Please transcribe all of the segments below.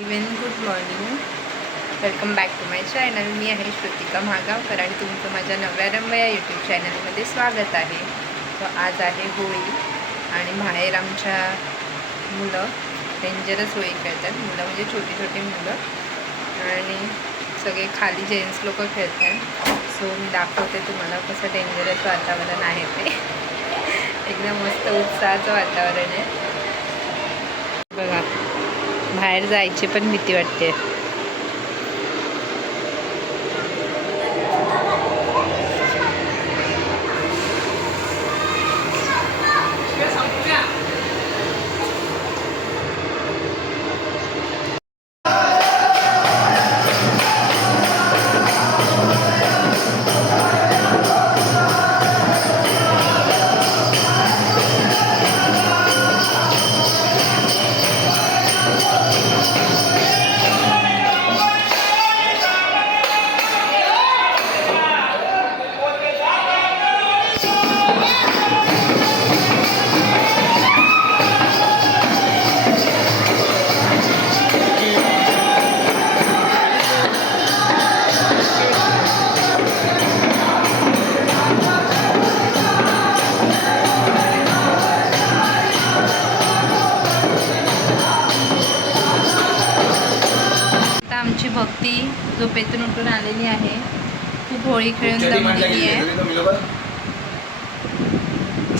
Even good morning welcome back to my channel मी आहे श्रुतिका महागावकर आणि तुमचं माझ्या नव्या रमया यूट्यूब चॅनलमध्ये स्वागत आहे. तर आज आहे होळी आणि बाहेर आमच्या मुलं डेंजरस होळी खेळतात. मुलं म्हणजे छोटी छोटी मुलं. आणि सगळे खाली जेंट्स लोक खेळतात. सो मी दाखवते तुम्हाला कसं डेंजरस वातावरण आहे ते. एकदम मस्त उत्साहाचं वातावरण आहे. बघा. बाहेर जायची पण भीती वाटते. झोपेतून उठून आलेली आहे खूप होळी खेळून जमलेली आहे.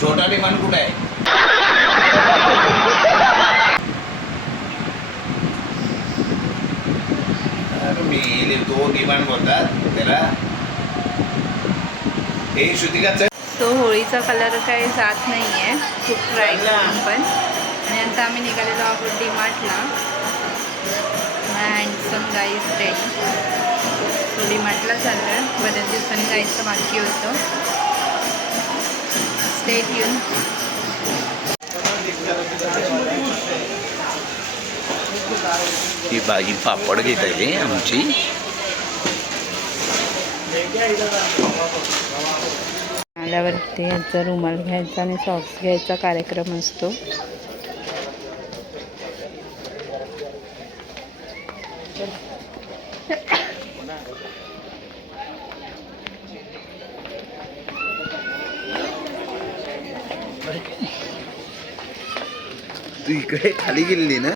छोटा कुठे आहे? मी तो डिमांड बोलतात त्याला हे तो होळीचा कलर काही जात नाही आहे खूप ट्राय करून पण. आणि आता आम्ही निघालेलो आहोत डीमार्टला. हँडसम गाईज रेडी सो डीमार्टला चाललो. आहे बऱ्याच दिवसांनी जायचं बाकी होतं. स्टेट येऊन ही बाई पापड घेत आहे आमची. आल्यावरती याचा रुमाल घ्यायचा आणि सॉक्स घ्यायचा कार्यक्रम असतो. तू इकडे खाली गेलेली ना?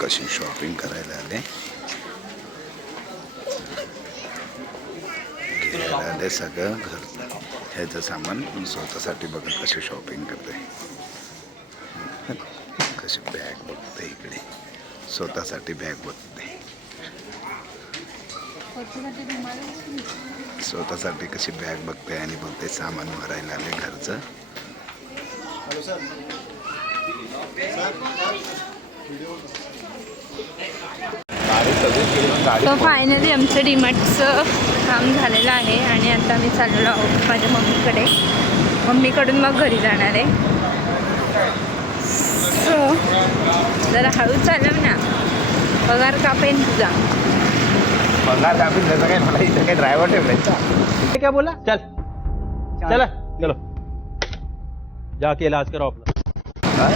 कशी शॉपिंग करायला आले. आले सगळं घर ह्याचं सामान स्वतःसाठी बघा कशी शॉपिंग करते. कशी बॅग बघते इकडे. स्वतःसाठी बॅग बघते स्वतःसाठी कशी बॅग बघते आणि बोलते सामान भरायला आले घरचं? तो फायनली आमचं डीमार्टचं काम झालेलं आहे आणि आता मी चाललेलो आहोत माझ्या मम्मीकडे. मम्मीकडून मग घरी जाणार आहे. सो जरा हळू चालव ना. पगार कापेन तुझा. पगार दाबीन त्याचं काय मला इथं काही ड्रायव्हर ठेवलायचा क्या बोला चल. चल. चलो. जाके इलाज करो अपना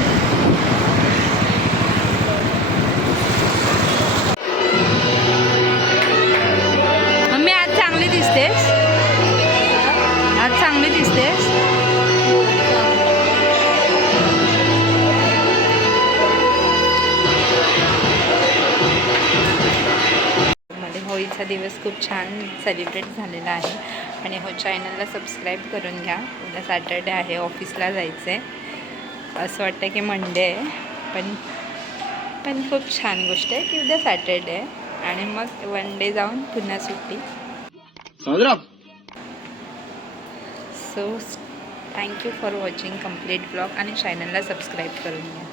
होळीचा दिवस खूप छान सेलिब्रेट झालेला आहे. आणि हो चॅनलला सबस्क्राईब करून घ्या. उद्या सॅटर्डे आहे ऑफिसला जायचं आहे असं वाटतं की मंडे आहे. पण पण खूप छान गोष्ट आहे की उद्या सॅटर्डे आहे. आणि मग वन डे जाऊन पुन्हा सुट्टी. So thank you for watching complete blog आणि चॅनलला सबस्क्राईब करून घ्या.